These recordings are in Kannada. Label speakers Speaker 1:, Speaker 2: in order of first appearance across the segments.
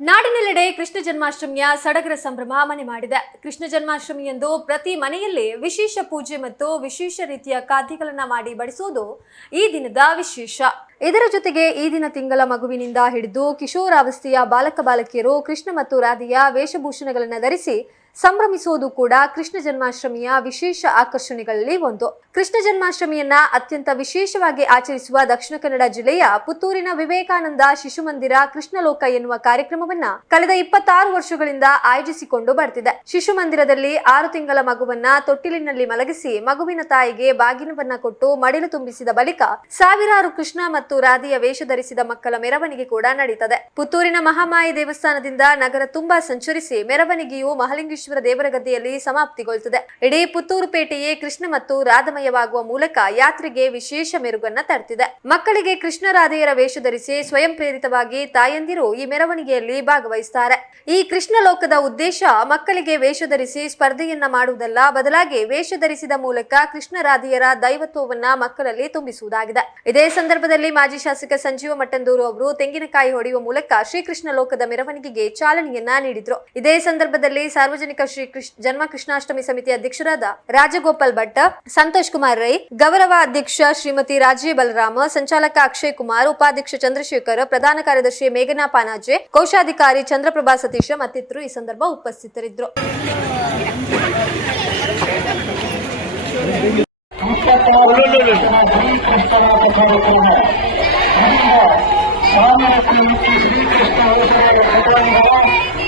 Speaker 1: ನಾಡಿನೆಲ್ಲೆಡೆ ಕೃಷ್ಣ ಜನ್ಮಾಷ್ಟಮಿಯ ಸಡಗರ ಸಂಭ್ರಮ ಮನೆ ಮಾಡಿದೆ. ಕೃಷ್ಣ ಜನ್ಮಾಷ್ಟಮಿಯಂದು ಪ್ರತಿ ಮನೆಯಲ್ಲಿ ವಿಶೇಷ ಪೂಜೆ ಮತ್ತು ವಿಶೇಷ ರೀತಿಯ ಖಾದ್ಯಗಳನ್ನು ಮಾಡಿ ಬಡಿಸೋದು ಈ ದಿನದ ವಿಶೇಷ. ಇದರ ಜೊತೆಗೆ ಈ ದಿನ ತಿಂಗಳ ಮಗುವಿನಿಂದ ಹಿಡಿದು ಕಿಶೋರಾವಸ್ಥೆಯ ಬಾಲಕ ಬಾಲಕಿಯರು ಕೃಷ್ಣ ಮತ್ತು ರಾಧೆಯ ವೇಷಭೂಷಣಗಳನ್ನು ಧರಿಸಿ ಸಂಭ್ರಮಿಸುವುದು ಕೂಡ ಕೃಷ್ಣ ಜನ್ಮಾಷ್ಟಮಿಯ ವಿಶೇಷ ಆಕರ್ಷಣೆಗಳಲ್ಲಿ ಒಂದು. ಕೃಷ್ಣ ಜನ್ಮಾಷ್ಟಮಿಯನ್ನ ಅತ್ಯಂತ ವಿಶೇಷವಾಗಿ ಆಚರಿಸುವ ದಕ್ಷಿಣ ಕನ್ನಡ ಜಿಲ್ಲೆಯ ಪುತ್ತೂರಿನ ವಿವೇಕಾನಂದ ಶಿಶು ಮಂದಿರ ಕೃಷ್ಣಲೋಕ ಎನ್ನುವ ಕಾರ್ಯಕ್ರಮವನ್ನ ಕಳೆದ ಇಪ್ಪತ್ತಾರು ವರ್ಷಗಳಿಂದ ಆಯೋಜಿಸಿಕೊಂಡು ಬರ್ತಿದೆ. ಶಿಶು ಮಂದಿರದಲ್ಲಿ ಆರು ತಿಂಗಳ ಮಗುವನ್ನ ತೊಟ್ಟಿಲಿನಲ್ಲಿ ಮಲಗಿಸಿ ಮಗುವಿನ ತಾಯಿಗೆ ಬಾಗಿನವನ್ನ ಕೊಟ್ಟು ಮಡಿಲು ತುಂಬಿಸಿದ ಬಳಿಕ ಸಾವಿರಾರು ಕೃಷ್ಣ ಮತ್ತು ರಾಧಿಯ ವೇಷ ಧರಿಸಿದ ಮಕ್ಕಳ ಮೆರವಣಿಗೆ ಕೂಡ ನಡೀತದೆ. ಪುತ್ತೂರಿನ ಮಹಾಮಾಯಿ ದೇವಸ್ಥಾನದಿಂದ ನಗರ ತುಂಬಾ ಸಂಚರಿಸಿ ಮೆರವಣಿಗೆಯು ಮಹಲಿಂಗೇಶ್ವರ ದೇವರ ಗದ್ದೆಯಲ್ಲಿ ಸಮಾಪ್ತಿಗೊಳ್ಳುತ್ತದೆ. ಇಡೀ ಪುತ್ತೂರು ಪೇಟೆಯೇ ಕೃಷ್ಣ ಮತ್ತು ರಾಧಮಯವಾಗುವ ಮೂಲಕ ಯಾತ್ರೆಗೆ ವಿಶೇಷ ಮೆರುಗನ್ನ ತರ್ತಿದೆ. ಮಕ್ಕಳಿಗೆ ಕೃಷ್ಣ ರಾಧೆಯರ ವೇಷ ಧರಿಸಿ ಸ್ವಯಂ ಪ್ರೇರಿತವಾಗಿ ತಾಯಂದಿರು ಈ ಮೆರವಣಿಗೆಯಲ್ಲಿ ಭಾಗವಹಿಸುತ್ತಾರೆ ಈ ಕೃಷ್ಣ ಲೋಕದ ಉದ್ದೇಶ ಮಕ್ಕಳಿಗೆ ವೇಷ ಧರಿಸಿ ಸ್ಪರ್ಧೆಯನ್ನ ಮಾಡುವುದಲ್ಲ, ಬದಲಾಗಿ ವೇಷ ಧರಿಸಿದ ಮೂಲಕ ಕೃಷ್ಣ ರಾಧೆಯರ ದೈವತ್ವವನ್ನ ಮಕ್ಕಳಲ್ಲಿ ತುಂಬಿಸುವುದಾಗಿದೆ. ಇದೇ ಸಂದರ್ಭದಲ್ಲಿ ಮಾಜಿ ಶಾಸಕ ಸಂಜೀವ ಮಟ್ಟಂದೂರು ಅವರು ತೆಂಗಿನಕಾಯಿ ಹೊಡೆಯುವ ಮೂಲಕ ಶ್ರೀಕೃಷ್ಣ ಲೋಕದ ಮೆರವಣಿಗೆಗೆ ಚಾಲನೆಯನ್ನ ನೀಡಿದ್ರು. ಇದೇ ಸಂದರ್ಭದಲ್ಲಿ ಸಾರ್ವಜನಿಕ ಶ್ರೀ ಕೃಷ್ಣ ಜನ್ಮ ಕೃಷ್ಣಾಷ್ಟಮಿ ಸಮಿತಿ ಅಧ್ಯಕ್ಷರಾದ ರಾಜಗೋಪಾಲ್ ಭಟ್ ಸಂತೋಷ್ ಕುಮಾರ್ ರೈ ಗೌರವ ಅಧ್ಯಕ್ಷ ಶ್ರೀಮತಿ ರಾಜೀವ್ ಬಲರಾಮ ಸಂಚಾಲಕ ಅಕ್ಷಯ್ ಕುಮಾರ್ ಉಪಾಧ್ಯಕ್ಷ ಚಂದ್ರಶೇಖರ್ ಪ್ರಧಾನ ಕಾರ್ಯದರ್ಶಿ ಮೇಘನಾ ಪಾನಾಜೆ ಕೋಶಾಧಿಕಾರಿ ಚಂದ್ರಪ್ರಭಾ ಸತೀಶ ಮತ್ತಿತರರು ಈ ಸಂದರ್ಭ ಉಪಸ್ಥಿತರಿದ್ದರು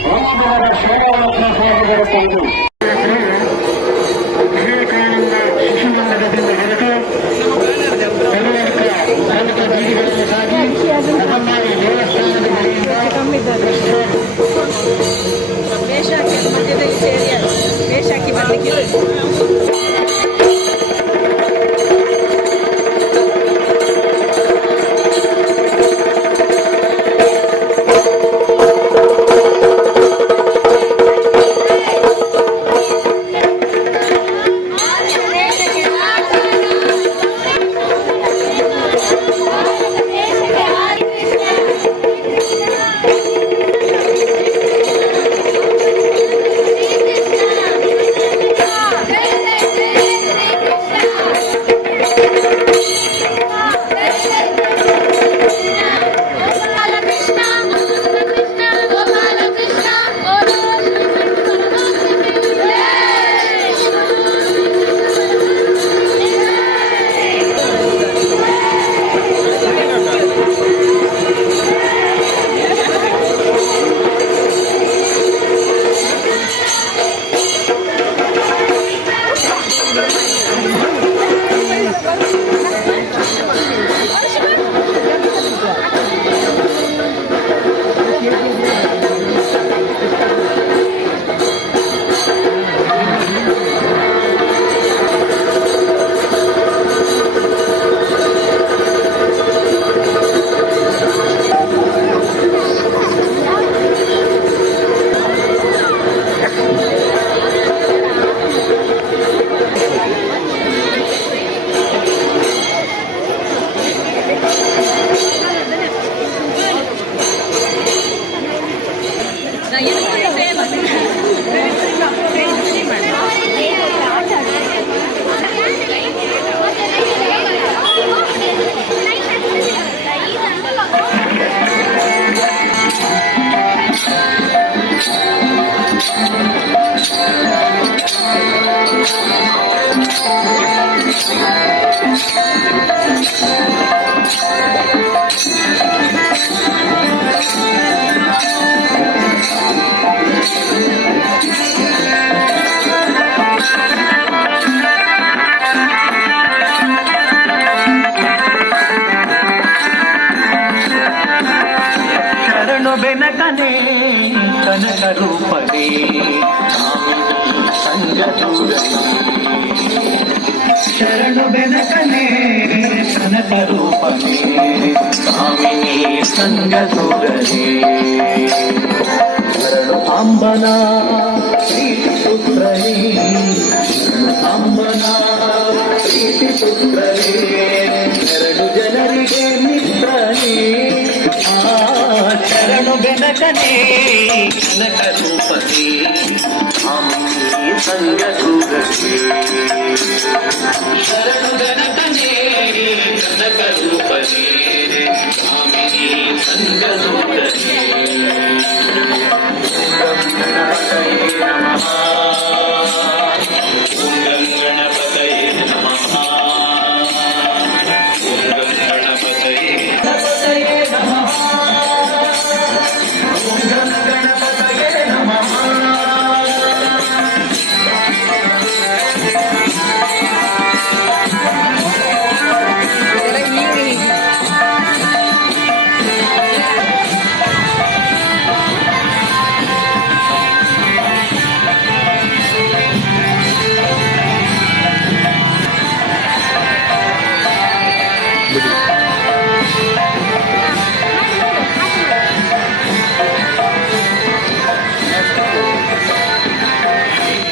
Speaker 2: এই দ্বারা সেবা লোকনা
Speaker 3: সহযোগিতা করবে ಕನಕ ರೂಪವೇ ಶರಣು ಬೆನಕನೆ ಕನಕ ರೂಪವೇ ಸ್ವಾಮಿನಿ ಸಂಗ ಸೂರರೇ ಶರಣು ಅಂಬನ ಪ್ರೀತಿ ಪುತ್ರರೇ ಶರಣು ಅಂಬನ ಪ್ರೀತಿ ಪುತ್ರರೇ ಶರಣು ಜನರಿಗೆ ಮಿತ್ರನೇ ಆ ಶರಣು ಬೆನಕನೇ कृष्ण करो पते हम संग सुगते शरण हम संग सुगते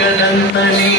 Speaker 3: ಜಗದಂತನೇ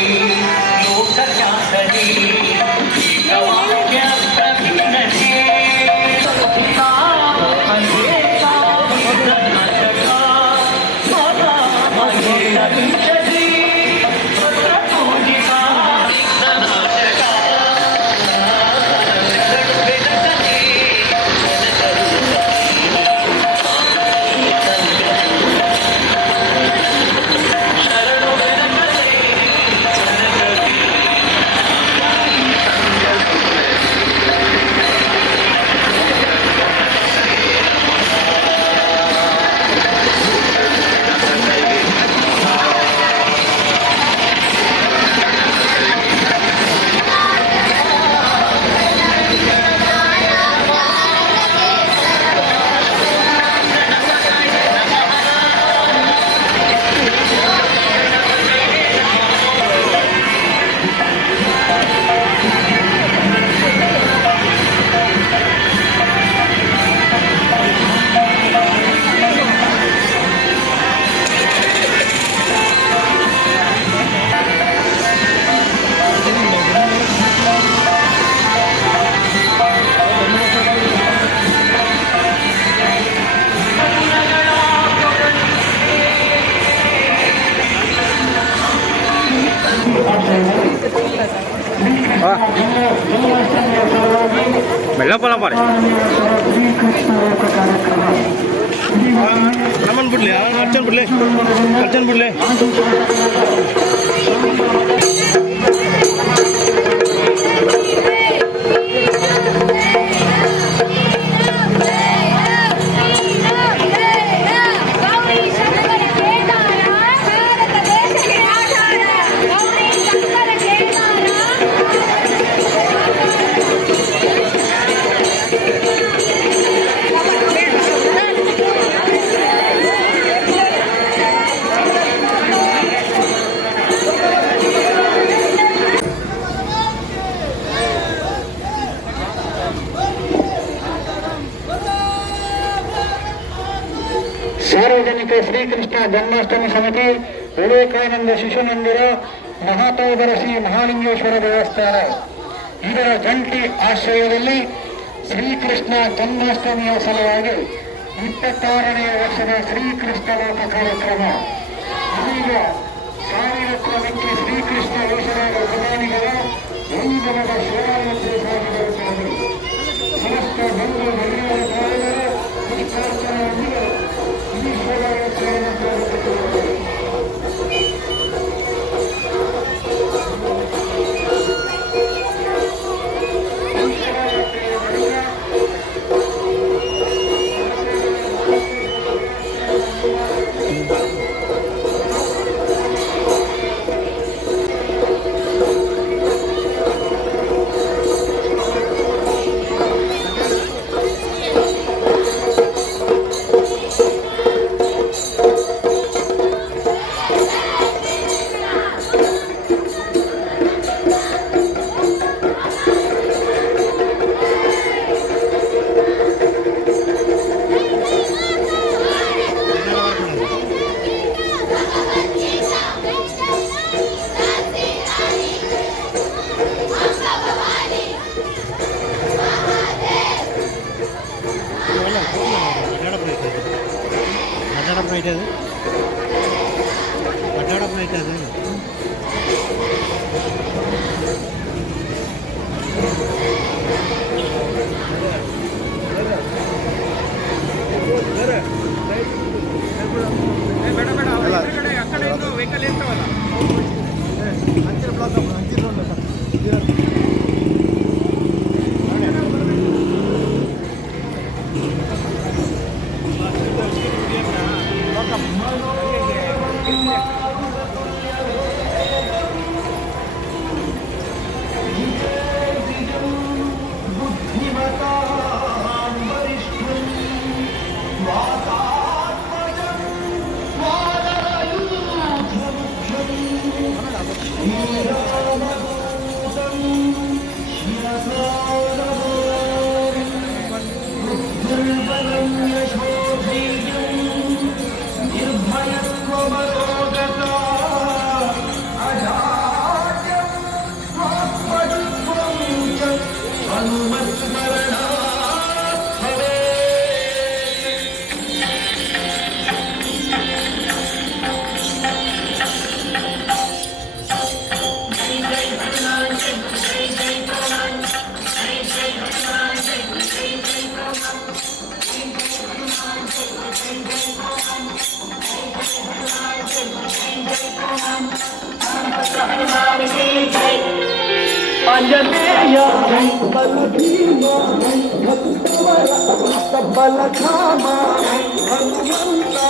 Speaker 4: Wah. Belum apa lapar? Aman bule, aman macam budle,
Speaker 5: bule. Shrikrishna Janmashtami ಸಮಿತಿ, ವಿವೇಕಾನಂದ ಶಿಶು ಮಂದಿರ ಮಹಾತೋಬರ ಶ್ರೀ ಮಹಾಲಿಂಗೇಶ್ವರ ದೇವಸ್ಥಾನ. ಇದರ ಜಂಟಿ ಆಶ್ರಯದಲ್ಲಿ ಶ್ರೀಕೃಷ್ಣ ಜನ್ಮಾಷ್ಟಮಿಯ ಸಲುವಾಗಿ ಇಪ್ಪತ್ತಾರನೇ ವರ್ಷದ ಶ್ರೀಕೃಷ್ಣ ಲೋಕ ಕಾರ್ಯಕ್ರಮ. ಇದೀಗ ಸಾವಿರಕ್ಕೂ ಹೆಚ್ಚು ಶ್ರೀಕೃಷ್ಣ ವೇಷದ ಪ್ರಧಾನಿಗಳ ಒಂದು ದಿನದ ಶಿವರಾತ್ರಿ ಸಾಗಿ ಬರುತ್ತದೆ ಸಮಸ್ತ ಬಂಧು ಪುಷ್ಪಾರ್ಚನೆಯೊಂದಿಗೆ Gracias. అవుతుంది పట్టడం అవుతుంది
Speaker 3: Let it. 失败了，你也。ఆంజనేయ బల భీమా భక్తవర బల ధామ హనుమంతా